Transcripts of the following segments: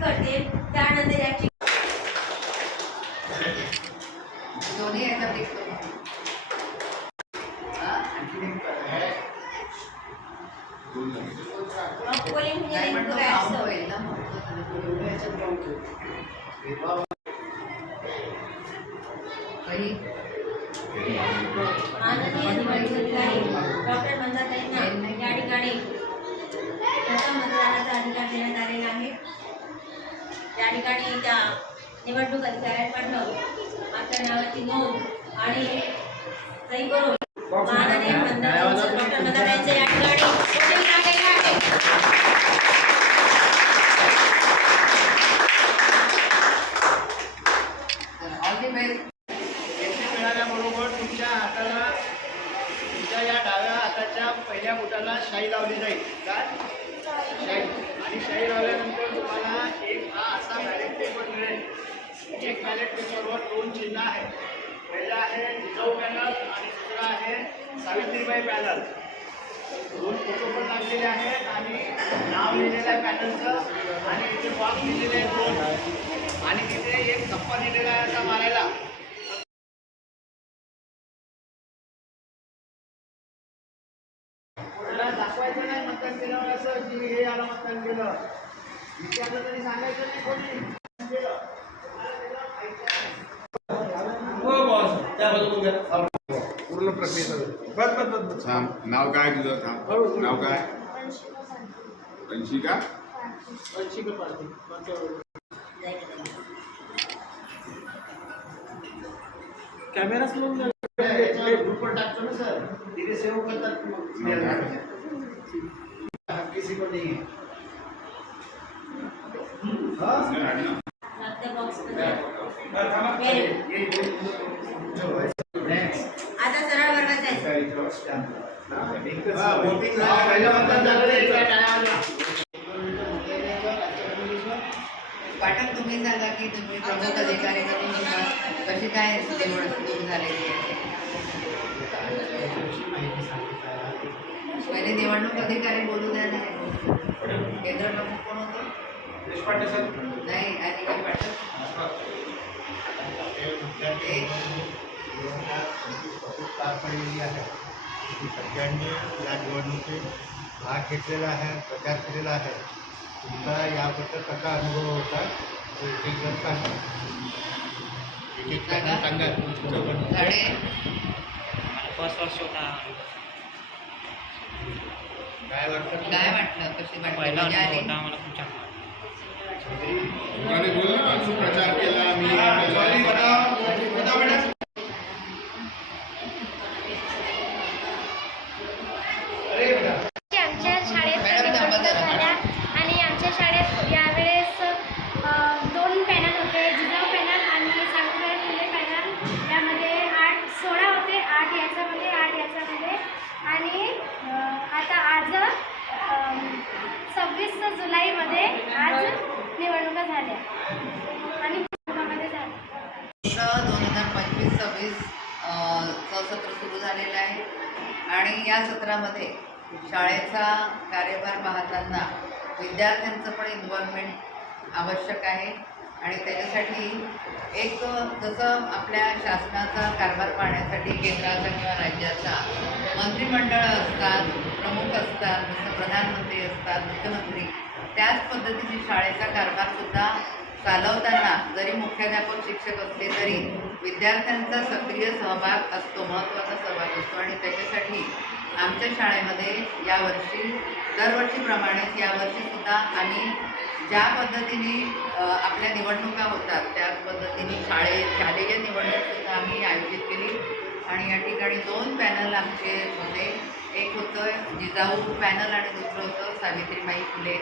करतील त्यानंतर याची दोन्ही डॉक्टर मंदाताईंना या ठिकाणी प्रथम मतदानाचा अधिकार देण्यात आलेला आहे. या ठिकाणी त्या निवडणूक अधिकाऱ्यांकडनं आपल्या नावाची नोंद आणि सही करून माननीय मंदाताईंचं डॉक्टर या ठिकाणी एक बॅलेट पेपरवर दोन चिन्ह आहे पहिलं आहे जिजाऊ पॅनल आणि दुसरं आहे सावित्रीबाई पॅनल. दोन फोटो पण लागलेले आहेत आणि नाव लिहिलेलं आहे पॅनलचं आणि इथे बॉक्स लिहिलेले आहेत दोन. आणि तिथे एक धप्पा लिहिलेला आहे असा मारायला. दाखवायचं नाही मतदान केलं असं की हे याला मतदान केलं. विचारलं तरी सांगायचं नाही कोणी. केलं केलं. पूर्ण प्रक्रियेचा बस बस बस बस थांब नाव काय तुझं थांब नाव काय अंशिका ऐंशी का कॅमेरा स्लो ग्रुपवर टाकतो ना सर तिथे सेव्ह करतात मग किसी को नहीं है हाँ? मागच्या बॉक्समध्ये ये- ये- पाठक तुम्ही सांगा की तुम्ही प्रमुख अधिकारी कशी काय निवडणूक झालेली आहे? पहिले निवडणूक अधिकारी बोलू द्या नाही केंद्र प्रमुख कोण होतं? सर नाही आणि काय पाठक की सगळ्यांनी या निवडणुकीत भाग घेतलेला आहे प्रचार केलेला आहे तुमचा याबद्दल कसा अनुभव होता तो एक एक जण सांगा एक एक जण सांगा. फ़र्स्ट वर्ष होता. काय वाटतं? काय वाटलं? कशी वाटली? पहिला अनुभव होता मला खूप छान वाटलं. प्रचार केला मी आज निवडणुका झाल्या. आणि दोन हजार पंचवीस सव्वीस सत्र सुरू झालेलं आहे. आणि या सत्रामध्ये शाळेचा कार्यभार पाहताना विद्यार्थ्यांचं पण इन्व्हॉल्वमेंट आवश्यक आहे. आणि त्याच्यासाठी एक जसं आपल्या शासनाचा कारभार पाहण्यासाठी केंद्राचा किंवा राज्याचा मंत्रिमंडळ असतात प्रमुख असतात जसं प्रधानमंत्री असतात मुख्यमंत्री त्याच पद्धतीने शाळेचा कारभारसुद्धा चालवताना जरी मुख्याध्यापक शिक्षक असले तरी विद्यार्थ्यांचा सक्रिय सहभाग असतो महत्त्वाचा सहभाग असतो. आणि त्याच्यासाठी आमच्या शाळेमध्ये यावर्षी दरवर्षीप्रमाणेच यावर्षीसुद्धा आम्ही ज्या पद्धतीने आपल्या निवडणुका होतात त्याच पद्धतीने शाळे शालेय निवडणूकसुद्धा आम्ही आयोजित केली. आणि या ठिकाणी दोन पॅनल आमचे होते. एक होतं जिजाऊ पॅनल आणि दुसरं होतं सावित्रीबाई फुले.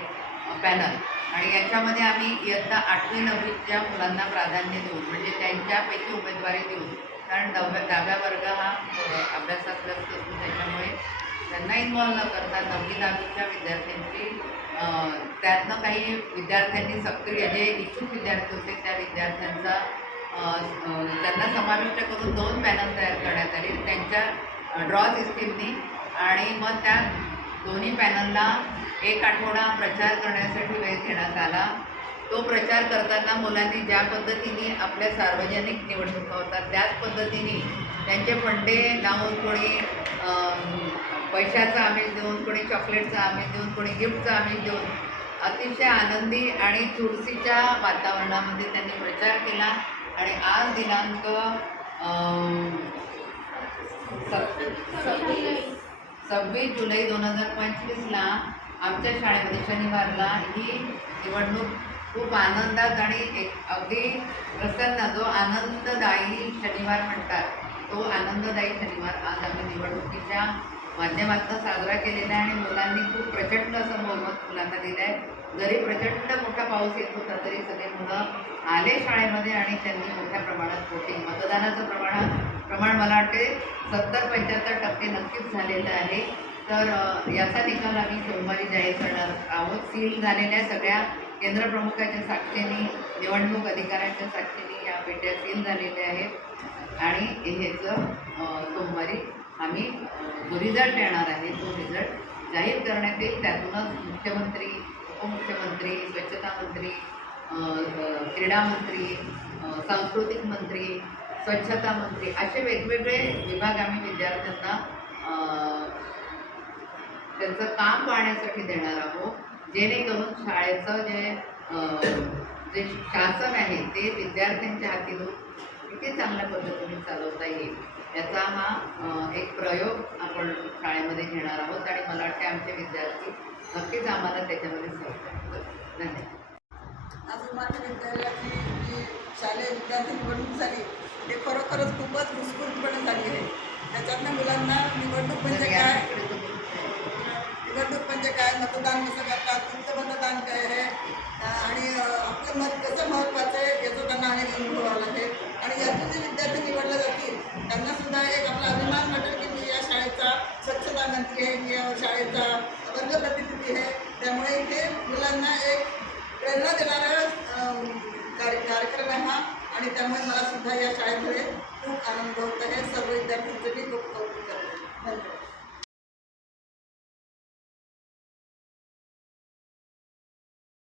पॅनल. आणि याच्यामध्ये आम्ही इयत्ता आठवी नववीच्या मुलांना प्राधान्य देऊ म्हणजे त्यांच्यापैकी उमेदवारी देऊ. कारण दहाव्या दहाव्या वर्ग हा अभ्यासात व्यस्त असतो त्याच्यामुळे त्यांना इन्व्हॉल्व न करता नववी दहावीच्या विद्यार्थ्यांची त्यातनं काही विद्यार्थ्यांनी सक्रिय जे इच्छुक विद्यार्थी होते त्या विद्यार्थ्यांचा त्यांना समाविष्ट करून दोन पॅनल तयार करण्यात आले. त्यांच्या ड्रॉ सिस्टीमनी आणि मग त्या दोन्ही पॅनलला एक आठवडा प्रचार करण्यासाठी वेळ घेण्यात आला. तो प्रचार करताना मुलांनी ज्या पद्धतीने आपल्या सार्वजनिक निवडणुका होतात त्याच पद्धतीने त्यांचे फंडे लावून कोणी पैशाचा आमिष देऊन कोणी चॉकलेटचा आमिष देऊन कोणी गिफ्टचा आमिष देऊन अतिशय आनंदी आणि चुरशीच्या वातावरणामध्ये त्यांनी प्रचार केला आणि आज दिनांक अम, सव्वीस जुलै दोन हजार पंचवीसला आमच्या शाळेमध्ये शनिवारला ही निवडणूक खूप आनंदात आणि एक अगदी प्रसन्न जो आनंददायी शनिवार म्हणतात तो आनंददायी शनिवार आज आम्ही निवडणुकीच्या माध्यमातून साजरा केलेला आहे आणि मुलांनी खूप प्रचंड असं बहुमत मुलांना दिलं आहे. जरी प्रचंड मोठा पाऊस येत होता तरी सगळे मुलं आले शाळेमध्ये आणि त्यांनी मोठ्या प्रमाणात वोटिंग मतदानाचं प्रमाण प्रमाण मला वाटते सत्तर पंच्याहत्तर टक्के नक्कीच झालेलं आहे. तर याचा निकाल आम्ही सोमवारी जाहीर करणार आहोत. सील झालेल्या सगळ्या केंद्रप्रमुखाच्या साक्षीने निवडणूक अधिकाऱ्यांच्या साक्षीने या पेट्या सील झालेल्या आहेत. आणि ह्याचं सोमवारी आम्ही जो रिझल्ट येणार आहे तो रिझल्ट जाहीर करण्यात येईल. त्यातूनच मुख्यमंत्री उपमुख्यमंत्री स्वच्छता मंत्री क्रीडा मंत्री सांस्कृतिक मंत्री स्वच्छता मंत्री असे वेगवेगळे विभाग आम्ही विद्यार्थ्यांना त्यांचं काम पाहण्यासाठी देणार आहोत. जेणेकरून शाळेचं जे जे शासन आहे ते विद्यार्थ्यांच्या हाती देऊन किती चांगल्या पद्धतीने चालवता येईल. याचा हा एक प्रयोग आपण शाळेमध्ये घेणार आहोत आणि मला वाटते आमचे विद्यार्थी नक्कीच आम्हाला त्याच्यामध्ये सहकार्य करतील. धन्यवाद. आज माझ्या विद्यालयाची जी शालेय विद्यार्थी निवडणूक झाली ते खरोखरच खूपच उत्स्फूर्तपणे झाली आहे. त्याच्यातनं मुलांना निवडणूक म्हणजे काय? निवडणूक म्हणजे काय? मतदान कसं करतात? प्रेरणा देणारा कार्यक्रम आहे हा. आणि त्यामुळे मला सुद्धा या शाळेमध्ये खूप आनंद होत आहे. सर्व विद्यार्थ्यांचं मी खूप कौतुक करते. धन्यवाद.